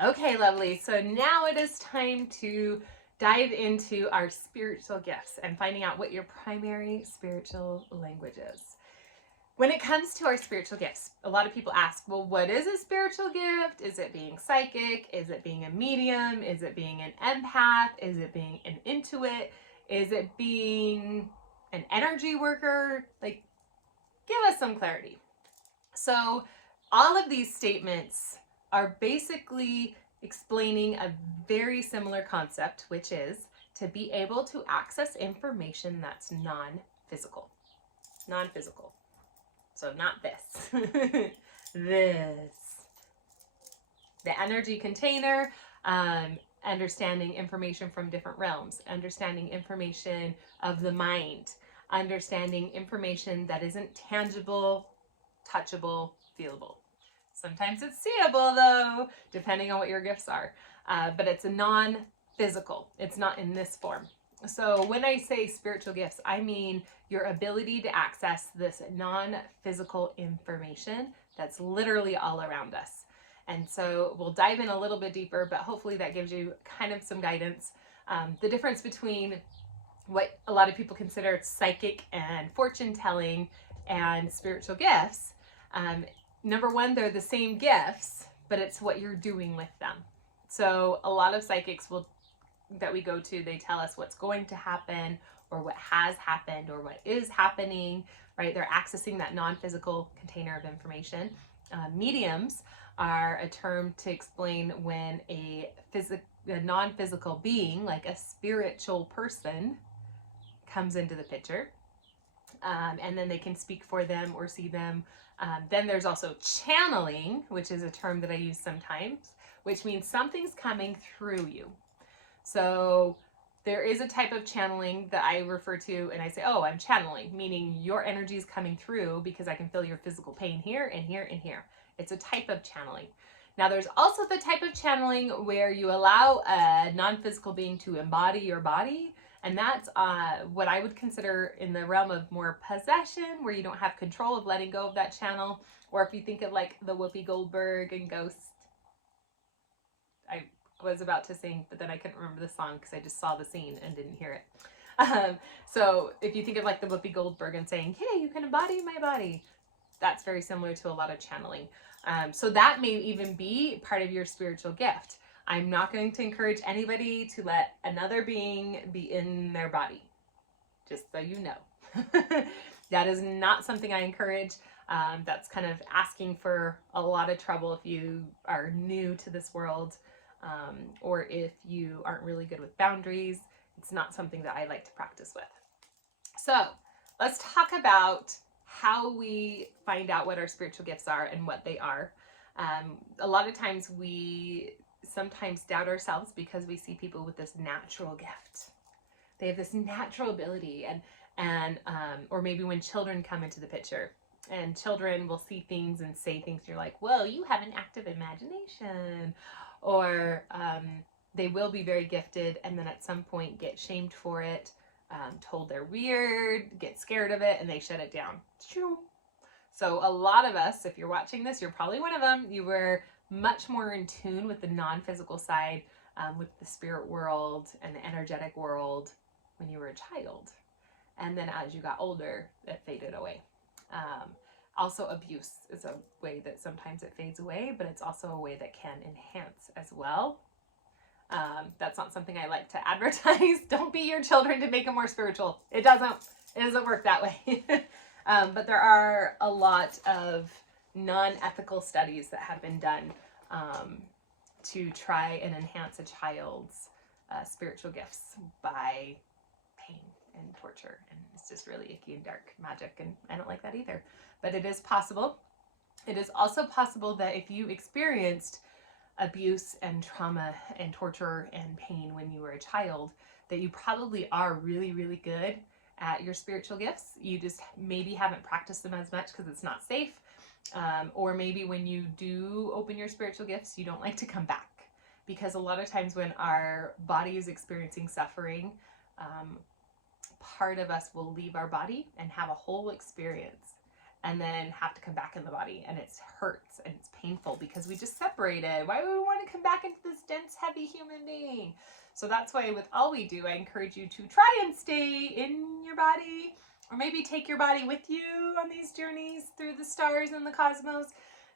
Okay, lovely. So now it is time to dive into our spiritual gifts and finding out what your primary spiritual language is. When it comes to our spiritual gifts, a lot of people ask, well, what is a spiritual gift? Is it being psychic? Is it being a medium? Is it being an empath? Is it being an intuit? Is it being an energy worker? Like, give us some clarity. So, all of these statements are basically explaining a very similar concept, which is to be able to access information that's non-physical. Non-physical. So not this. This. The energy container, understanding information from different realms, understanding information of the mind, understanding information that isn't tangible, touchable, feelable. Sometimes it's seeable though, depending on what your gifts are. But it's a non-physical. It's not in this form. So when I say spiritual gifts, I mean your ability to access this non-physical information that's literally all around us. And so we'll dive in a little bit deeper, but hopefully that gives you kind of some guidance. The difference between what a lot of people consider psychic and fortune telling and spiritual gifts. Number one, they're the same gifts, but it's what you're doing with them. So a lot of psychics that we go to, they tell us what's going to happen or what has happened or what is happening, right? They're accessing that non-physical container of information. Mediums are a term to explain when a non-physical being, like a spiritual person, comes into the picture. And then they can speak for them or see them. Then there's also channeling, which is a term that I use sometimes, which means something's coming through you. So there is a type of channeling that I refer to and I say, oh, I'm channeling, meaning your energy is coming through because I can feel your physical pain here and here and here. It's a type of channeling. Now there's also the type of channeling where you allow a non-physical being to embody your body. And that's what I would consider in the realm of more possession, where you don't have control of letting go of that channel. Or if you think of like the Whoopi Goldberg and Ghost. I was about to sing, but then I couldn't remember the song because I just saw the scene and didn't hear it. So if you think of like the Whoopi Goldberg and saying, hey, you can embody my body, that's very similar to a lot of channeling. So that may even be part of your spiritual gift. I'm not going to encourage anybody to let another being be in their body, just so you know. That is not something I encourage. That's kind of asking for a lot of trouble if you are new to this world, or if you aren't really good with boundaries. It's not something that I like to practice with. So let's talk about how we find out what our spiritual gifts are and what they are. A lot of times we sometimes doubt ourselves because we see people with this natural gift. They have this natural ability, and or maybe when children come into the picture, and children will see things and say things, and you're like, whoa, you have an active imagination. Or they will be very gifted and then at some point get shamed for it, told they're weird, get scared of it, and they shut it down. So a lot of us, if you're watching this, you're probably one of them. You were much more in tune with the non-physical side, with the spirit world and the energetic world when you were a child. And then as you got older, it faded away. Also, abuse is a way that sometimes it fades away, but it's also a way that can enhance as well. That's not something I like to advertise. Don't beat your children to make them more spiritual. It doesn't work that way. But there are a lot of non-ethical studies that have been done to try and enhance a child's spiritual gifts by pain and torture, and it's just really icky and dark magic, and I don't like that either. But it is possible. It is also possible that if you experienced abuse and trauma and torture and pain when you were a child, that you probably are really, really good at your spiritual gifts. You just maybe haven't practiced them as much because it's not safe. Or maybe when you do open your spiritual gifts, you don't like to come back. Because a lot of times when our body is experiencing suffering, part of us will leave our body and have a whole experience. and then have to come back in the body, and it hurts and it's painful because we just separated. Why would we want to come back into this dense, heavy human being? So that's why with All We Do, I encourage you to try and stay in your body, or maybe take your body with you on these journeys through the stars and the cosmos,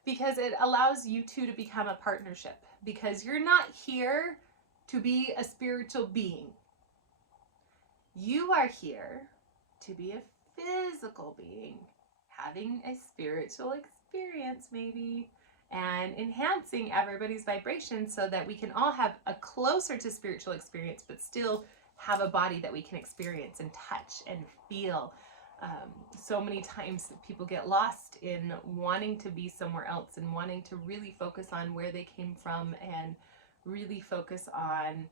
because it allows you two to become a partnership, because you're not here to be a spiritual being. You are here to be a physical being, having a spiritual experience maybe, and enhancing everybody's vibration so that we can all have a closer to spiritual experience, but still have a body that we can experience and touch and feel. So many times people get lost in wanting to be somewhere else and wanting to really focus on where they came from and really focus on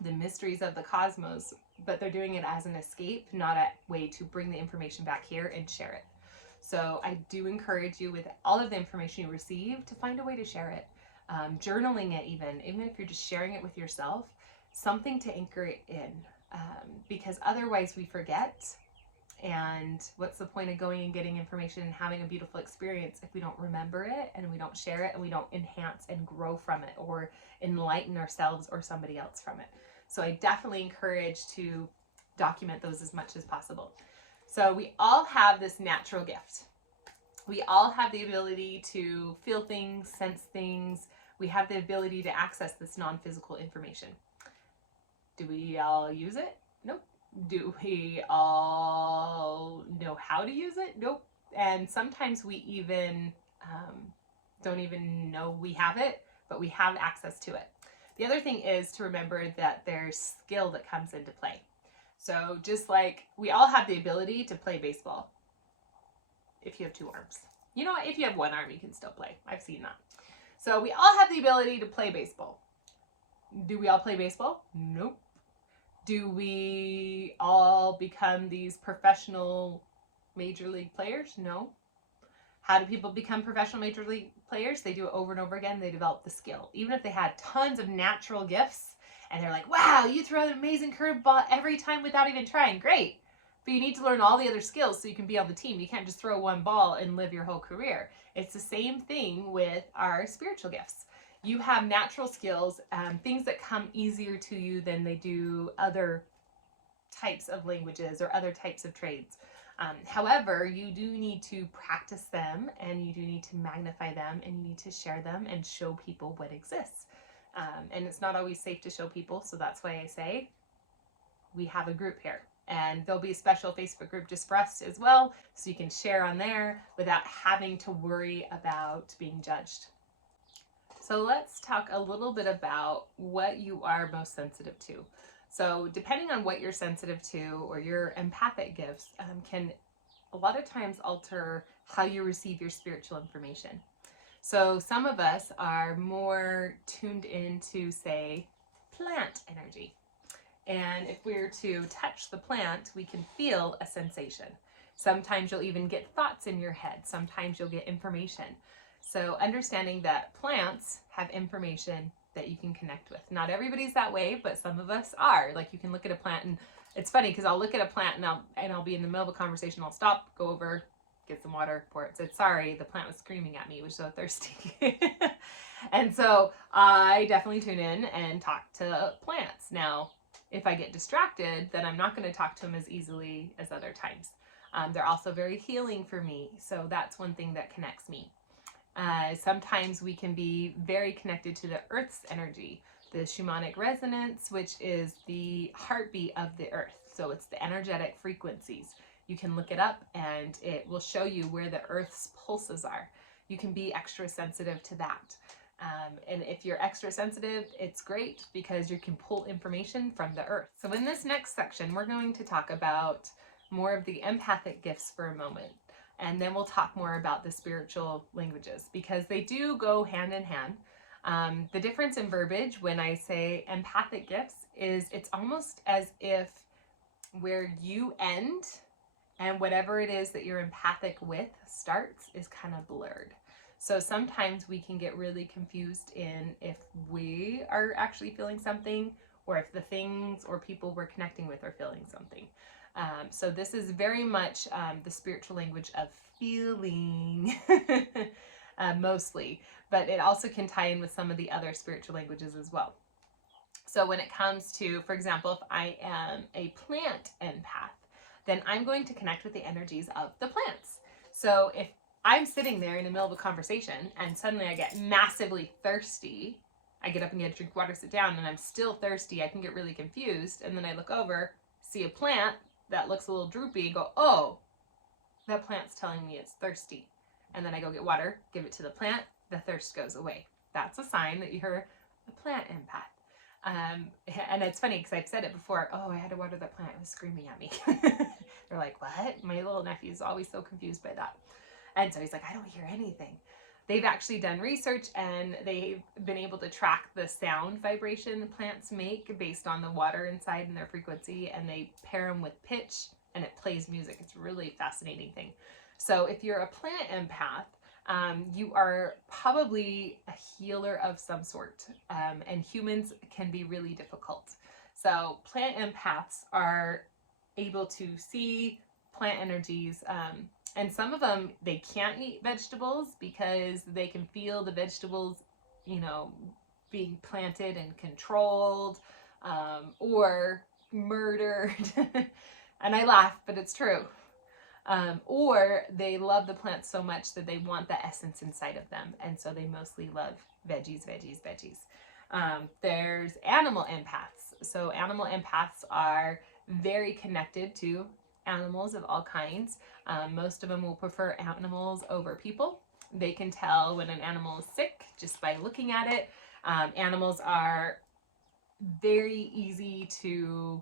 the mysteries of the cosmos, but they're doing it as an escape, not a way to bring the information back here and share it. So I do encourage you, with all of the information you receive, to find a way to share it. Journaling it, even if you're just sharing it with yourself, something to anchor it in, because otherwise we forget. And what's the point of going and getting information and having a beautiful experience if we don't remember it and we don't share it and we don't enhance and grow from it or enlighten ourselves or somebody else from it? So I definitely encourage to document those as much as possible. So we all have this natural gift. We all have the ability to feel things, sense things. We have the ability to access this non-physical information. Do we all use it? Nope. Do we all know how to use it? Nope. And sometimes we even don't even know we have it, but we have access to it. The other thing is to remember that there's skill that comes into play. So just like we all have the ability to play baseball if you have 2 arms. You know what? If you have 1 arm, you can still play. I've seen that. So we all have the ability to play baseball. Do we all play baseball? Nope. Do we all become these professional major league players? No. How do people become professional major league players? They do it over and over again. They develop the skill. Even if they had tons of natural gifts and they're like, wow, you throw an amazing curveball every time without even trying. Great. But you need to learn all the other skills so you can be on the team. You can't just throw 1 ball and live your whole career. It's the same thing with our spiritual gifts. You have natural skills, things that come easier to you than they do other types of languages or other types of trades. However, you do need to practice them, and you do need to magnify them, and you need to share them and show people what exists. And it's not always safe to show people, so that's why I say we have a group here. And there'll be a special Facebook group just for us as well, so you can share on there without having to worry about being judged. So let's talk a little bit about what you are most sensitive to. So depending on what you're sensitive to, or your empathic gifts can a lot of times alter how you receive your spiritual information. So some of us are more tuned into, say, plant energy. And if we were to touch the plant, we can feel a sensation. Sometimes you'll even get thoughts in your head. Sometimes you'll get information. So understanding that plants have information that you can connect with. Not everybody's that way, but some of us are. Like, you can look at a plant, and it's funny because I'll look at a plant and I'll be in the middle of a conversation. I'll stop, go over, get some water, pour it. Said, sorry, the plant was screaming at me. It was so thirsty. And so I definitely tune in and talk to plants. Now, if I get distracted, then I'm not going to talk to them as easily as other times. They're also very healing for me. So that's one thing that connects me. Sometimes we can be very connected to the Earth's energy, the shamanic resonance, which is the heartbeat of the Earth. So it's the energetic frequencies. You can look it up and it will show you where the Earth's pulses are. You can be extra sensitive to that. And if you're extra sensitive, it's great because you can pull information from the Earth. So in this next section, we're going to talk about more of the empathic gifts for a moment. And then we'll talk more about the spiritual languages, because they do go hand in hand. The difference in verbiage when I say empathic gifts is it's almost as if where you end and whatever it is that you're empathic with starts is kind of blurred. So sometimes we can get really confused in if we are actually feeling something, or if the things or people we're connecting with are feeling something. So this is very much the spiritual language of feeling, mostly, but it also can tie in with some of the other spiritual languages as well. So when it comes to, for example, if I am a plant empath, then I'm going to connect with the energies of the plants. So if I'm sitting there in the middle of a conversation and suddenly I get massively thirsty, I get up and get a drink of water, sit down, and I'm still thirsty, I can get really confused. And then I look over, see a plant that looks a little droopy, go, oh, that plant's telling me it's thirsty. And then I go get water, give it to the plant, the thirst goes away. That's a sign that you're a plant empath. And it's funny because I've said it before. Oh, I had to water that plant. It was screaming at me. They're like, what? My little nephew's always so confused by that. And so he's like, I don't hear anything. They've actually done research and they've been able to track the sound vibration plants make based on the water inside and their frequency. And they pair them with pitch and it plays music. It's a really fascinating thing. So if you're a plant empath, you are probably a healer of some sort, and humans can be really difficult. So plant empaths are able to see plant energies, and some of them, they can't eat vegetables because they can feel the vegetables, being planted and controlled, or murdered. And I laugh, but it's true. Or they love the plants so much that they want the essence inside of them. And so they mostly love veggies. There's animal empaths. So animal empaths are very connected to animals of all kinds. Most of them will prefer animals over people. They can tell when an animal is sick just by looking at it. Animals are very easy to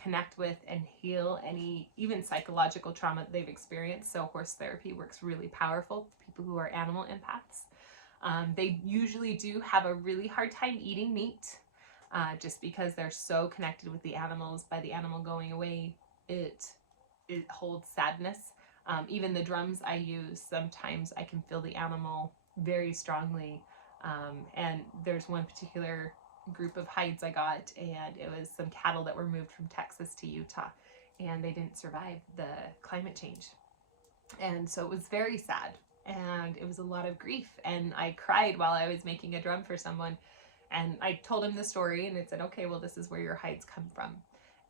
connect with and heal any even psychological trauma that they've experienced. So horse therapy works really powerful for people who are animal empaths. They usually do have a really hard time eating meat, just because they're so connected with the animals. By the animal going away, it holds sadness. Even the drums I use, sometimes I can feel the animal very strongly. And there's one particular group of hides I got, and it was some cattle that were moved from Texas to Utah, and they didn't survive the climate change. And so it was very sad, and it was a lot of grief, and I cried while I was making a drum for someone, and I told him the story, and it said, okay, well, this is where your hides come from.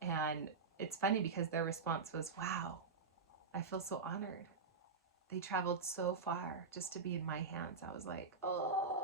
And it's funny because their response was, wow, I feel so honored. They traveled so far just to be in my hands. I was like, oh,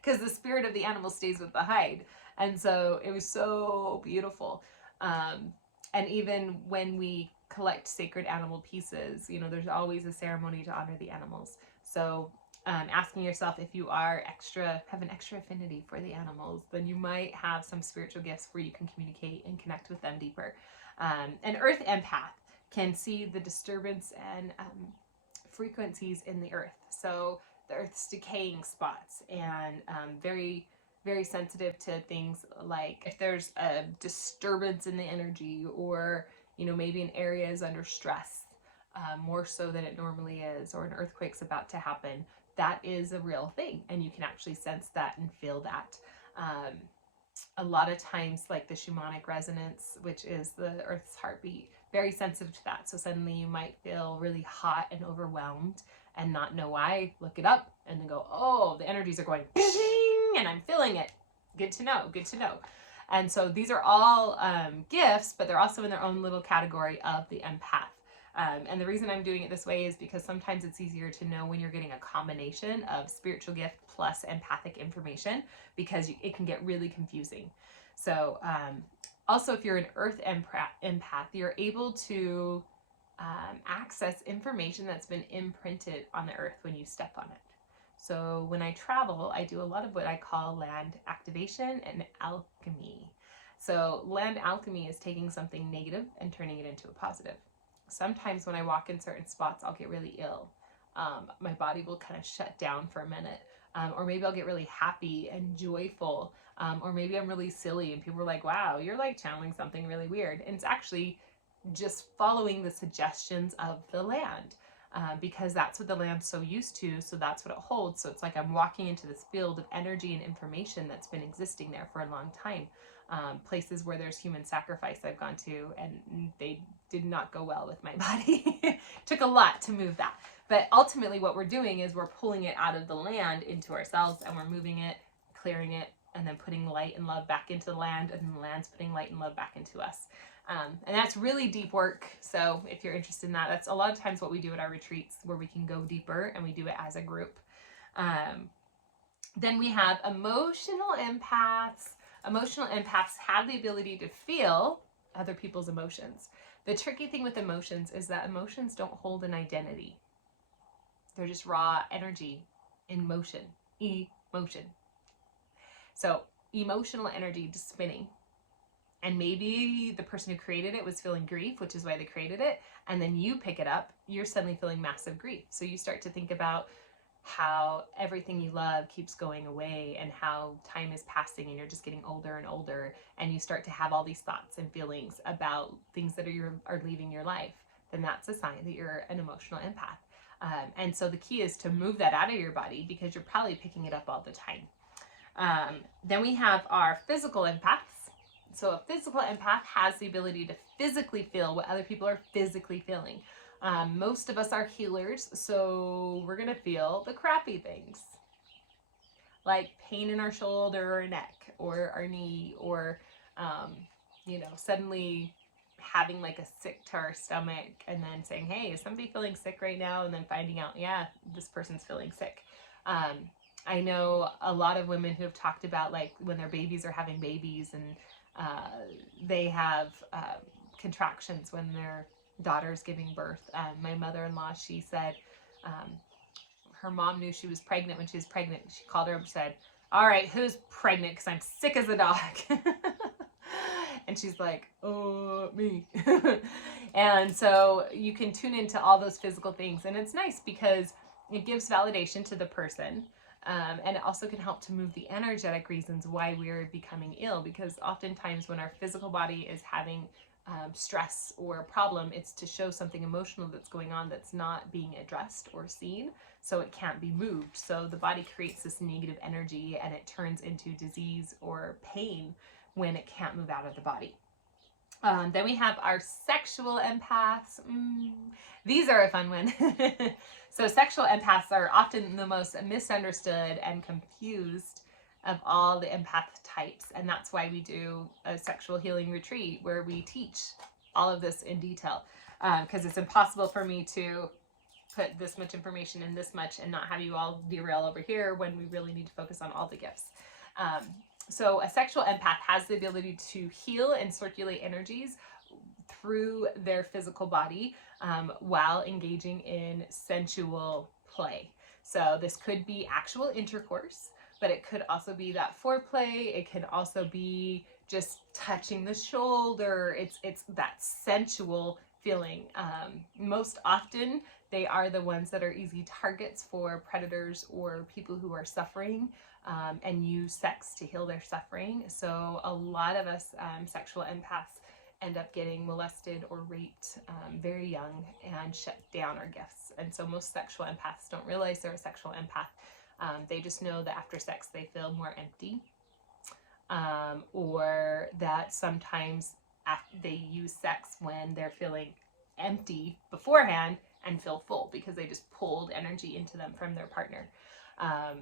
because the spirit of the animal stays with the hide. And so it was so beautiful. And even when we collect sacred animal pieces, there's always a ceremony to honor the animals. So asking yourself if you have an extra affinity for the animals, then you might have some spiritual gifts where you can communicate and connect with them deeper. An earth empath can see the disturbance and frequencies in the earth. So the earth's decaying spots, and very, very sensitive to things like if there's a disturbance in the energy, or maybe an area is under stress, more so than it normally is, or an earthquake's about to happen. That is a real thing, and you can actually sense that and feel that. A lot of times, like the shamanic resonance, which is the earth's heartbeat, very sensitive to that. So suddenly you might feel really hot and overwhelmed and not know why. Look it up and then go, oh, the energies are going bing, and I'm feeling it. Good to know. And so these are all gifts, but they're also in their own little category of the empath. And the reason I'm doing it this way is because sometimes it's easier to know when you're getting a combination of spiritual gift plus empathic information, because it can get really confusing. So also, if you're an earth empath, you're able to access information that's been imprinted on the earth when you step on it. So when I travel, I do a lot of what I call land activation and alchemy. So land alchemy is taking something negative and turning it into a positive. Sometimes when I walk in certain spots, I'll get really ill. My body will kind of shut down for a minute. Or maybe I'll get really happy and joyful. Or maybe I'm really silly and people are like, wow, you're like channeling something really weird. And it's actually just following the suggestions of the land. because that's what the land's so used to. So that's what it holds. So it's like I'm walking into this field of energy and information that's been existing there for a long time. Places where there's human sacrifice I've gone to, and they did not go well with my body. Took a lot to move that. But ultimately what we're doing is we're pulling it out of the land into ourselves, and we're moving it, clearing it, and then putting light and love back into the land, and then the land's putting light and love back into us. And that's really deep work. So if you're interested in that, that's a lot of times what we do at our retreats, where we can go deeper, and we do it as a group. Then we have emotional empaths. Emotional empaths have the ability to feel other people's emotions. The tricky thing with emotions is that emotions don't hold an identity. They're just raw energy in motion. Emotion. So emotional energy just spinning. And maybe the person who created it was feeling grief, which is why they created it. And then you pick it up, you're suddenly feeling massive grief. So you start to think about how everything you love keeps going away, and how time is passing and you're just getting older and older, and you start to have all these thoughts and feelings about things that are leaving your life. Then that's a sign that you're an emotional empath. And so the key is to move that out of your body, because you're probably picking it up all the time. Then we have our physical empaths. So a physical empath has the ability to physically feel what other people are physically feeling. Most of us are healers, so we're going to feel the crappy things, like pain in our shoulder or neck or our knee, or, suddenly having like a sick to our stomach, and then saying, hey, is somebody feeling sick right now? And then finding out, yeah, this person's feeling sick. I know a lot of women who have talked about, like, when their babies are having babies, and they have contractions when their daughter's giving birth. My mother-in-law, she said her mom knew she was pregnant when she was pregnant. She called her up and said, all right, who's pregnant? Because I'm sick as a dog. And she's like, oh, me. And so you can tune into all those physical things. And it's nice because it gives validation to the person. And it also can help to move the energetic reasons why we're becoming ill, because oftentimes when our physical body is having stress or a problem, it's to show something emotional that's going on that's not being addressed or seen, so it can't be moved. So the body creates this negative energy, and it turns into disease or pain when it can't move out of the body. Then we have our sexual empaths. These are a fun one. So sexual empaths are often the most misunderstood and confused of all the empath types. And that's why we do a sexual healing retreat where we teach all of this in detail. Because it's impossible for me to put this much information in this much and not have you all derail over here, when we really need to focus on all the gifts. So a sexual empath has the ability to heal and circulate energies through their physical body while engaging in sensual play. So this could be actual intercourse, but it could also be that foreplay. It can also be just touching the shoulder. It's that sensual feeling. Most often they are the ones that are easy targets for predators or people who are suffering, and use sex to heal their suffering. So a lot of us sexual empaths end up getting molested or raped very young and shut down our gifts. And so most sexual empaths don't realize they're a sexual empath. They just know that after sex they feel more empty, or that sometimes they use sex when they're feeling empty beforehand and feel full, because they just pulled energy into them from their partner.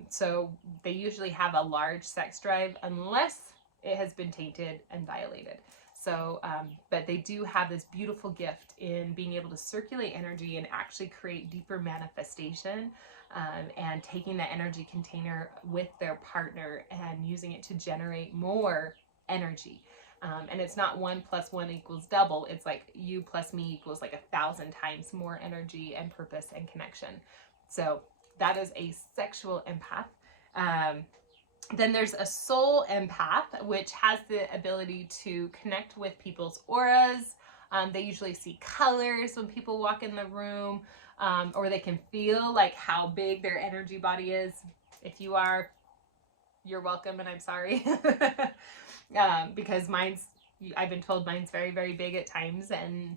So they usually have a large sex drive unless it has been tainted and violated. So, but they do have this beautiful gift in being able to circulate energy and actually create deeper manifestation, and taking that energy container with their partner and using it to generate more energy. And it's not 1 + 1 = double. It's like you plus me equals like 1,000 times more energy and purpose and connection. So that is a sexual empath. Then there's a soul empath, which has the ability to connect with people's auras. They usually see colors when people walk in the room, or they can feel like how big their energy body is. If you are, you're welcome, and I'm sorry. Because I've been told mine's very, very big at times, and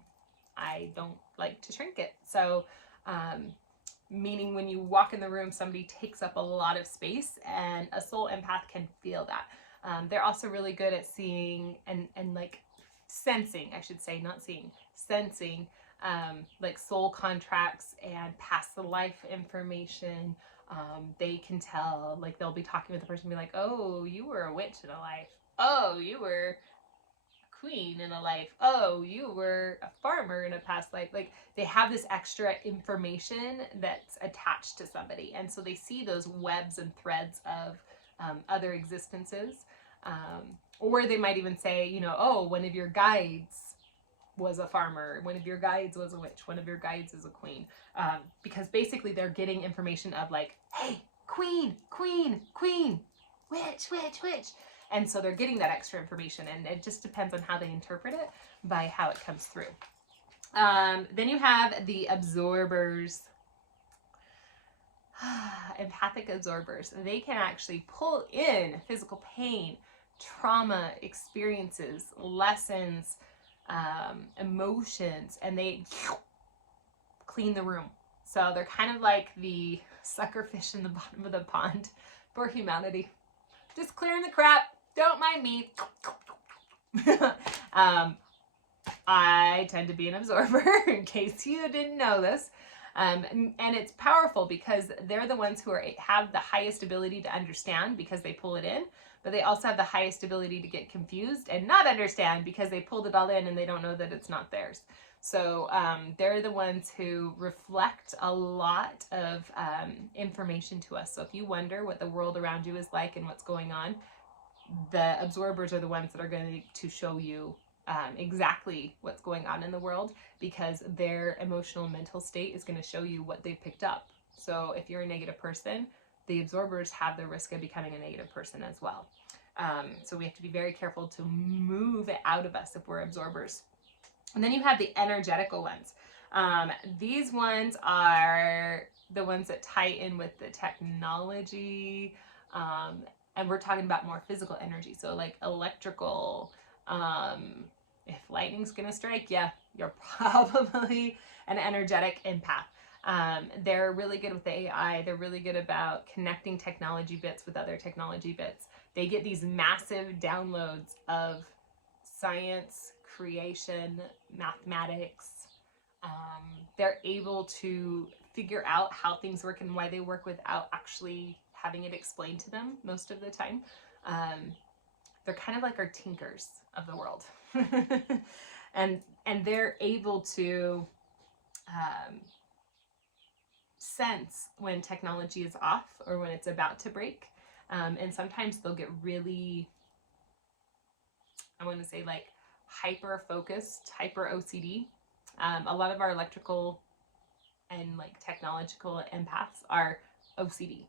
I don't like to shrink it. So Meaning when you walk in the room, somebody takes up a lot of space, and a soul empath can feel that. They're also really good at seeing and like sensing, I should say, not seeing, sensing like soul contracts and past the life information. They can tell, like they'll be talking with the person and be like, oh, you were a witch in a life. Oh, you were queen in a life. Oh, you were a farmer in a past life. Like they have this extra information that's attached to somebody, and so they see those webs and threads of other existences. Or they might even say, you know, oh, one of your guides was a farmer, one of your guides was a witch, one of your guides is a queen, because basically they're getting information of like, hey, queen, queen, queen, witch, witch, witch. And so they're getting that extra information, and it just depends on how they interpret it by how it comes through. Then you have the absorbers. Empathic absorbers. They can actually pull in physical pain, trauma experiences, lessons, emotions, and they clean the room. So they're kind of like the sucker fish in the bottom of the pond for humanity. Just clearing the crap. Don't mind me. I tend to be an absorber, in case you didn't know this. And it's powerful because they're the ones who have the highest ability to understand because they pull it in, but they also have the highest ability to get confused and not understand because they pulled it all in and they don't know that it's not theirs. So they're the ones who reflect a lot of information to us. So if you wonder what the world around you is like and what's going on, the absorbers are the ones that are going to show you exactly what's going on in the world, because their emotional mental state is going to show you what they've picked up. So if you're a negative person, the absorbers have the risk of becoming a negative person as well. So we have to be very careful to move it out of us if we're absorbers. And then you have the energetical ones. These ones are the ones that tie in with the technology, and we're talking about more physical energy. So like electrical, if lightning's gonna strike, yeah, you're probably an energetic empath. They're really good with the AI. They're really good about connecting technology bits with other technology bits. They get these massive downloads of science, creation, mathematics. They're able to figure out how things work and why they work without actually having it explained to them most of the time. They're kind of like our tinkers of the world. and they're able to sense when technology is off or when it's about to break. And sometimes they'll get really, I want to say like hyper focused, hyper OCD. A lot of our electrical and like technological empaths are OCD,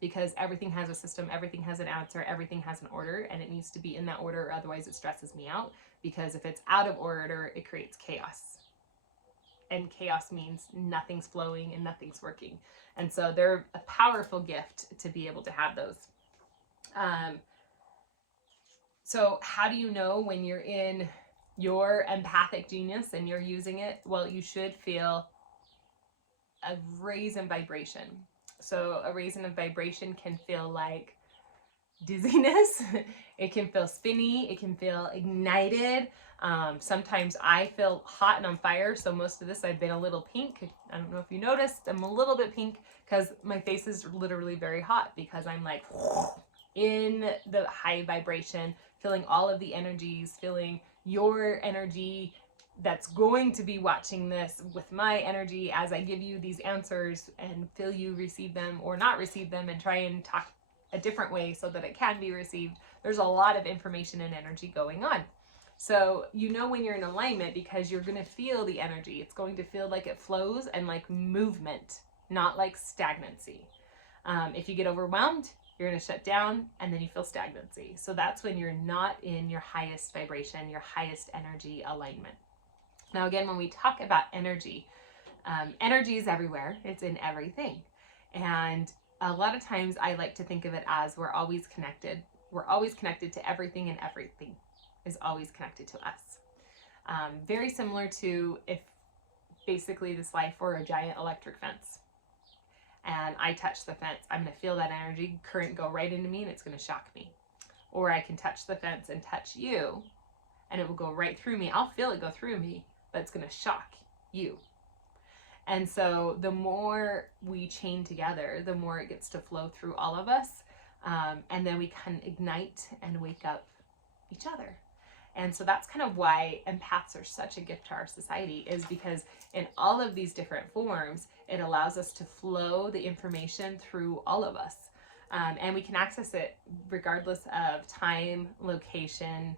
because everything has a system, everything has an answer, everything has an order, and it needs to be in that order, otherwise it stresses me out, because if it's out of order, it creates chaos. And chaos means nothing's flowing and nothing's working. And so they're a powerful gift to be able to have those. So how do you know when you're in your empathic genius and you're using it? Well, you should feel a raise in vibration. So a raise in vibration can feel like dizziness. It can feel spinny. It can feel ignited. Sometimes I feel hot and on fire. So most of this, I've been a little pink. I don't know if you noticed, I'm a little bit pink because my face is literally very hot, because I'm like in the high vibration, feeling all of the energies, feeling your energy that's going to be watching this with my energy as I give you these answers, and feel you receive them or not receive them, and try and talk a different way so that it can be received. There's a lot of information and energy going on. So you know when you're in alignment because you're going to feel the energy. It's going to feel like it flows and like movement, not like stagnancy. If you get overwhelmed, you're going to shut down, and then you feel stagnancy. So that's when you're not in your highest vibration, your highest energy alignment. Now, again, when we talk about energy, energy is everywhere. It's in everything. And a lot of times I like to think of it as we're always connected. We're always connected to everything, and everything is always connected to us. Very similar to if basically this life or a giant electric fence, and I touch the fence, I'm going to feel that energy current go right into me and it's going to shock me. Or I can touch the fence and touch you and it will go right through me. I'll feel it go through me, but it's going to shock you. And so the more we chain together, the more it gets to flow through all of us. And then we can ignite and wake up each other. And so that's kind of why empaths are such a gift to our society, is because in all of these different forms, it allows us to flow the information through all of us. And we can access it regardless of time, location,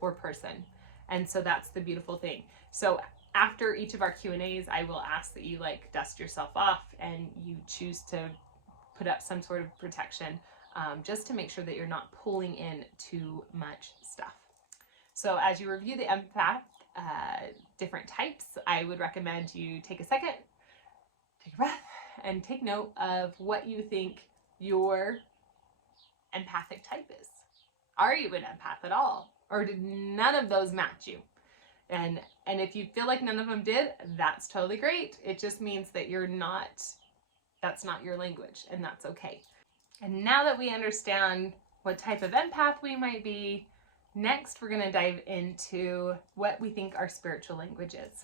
or person. And so that's the beautiful thing. So after each of our Q&As, I will ask that you like dust yourself off and you choose to put up some sort of protection, just to make sure that you're not pulling in too much stuff. So as you review the empath different types, I would recommend you take a second, take a breath, and take note of what you think your empathic type is. Are you an empath at all? Or did none of those match you? And if you feel like none of them did, that's totally great. It just means that that's not your language, and that's okay. And now that we understand what type of empath we might be, next we're going to dive into what we think our spiritual language is.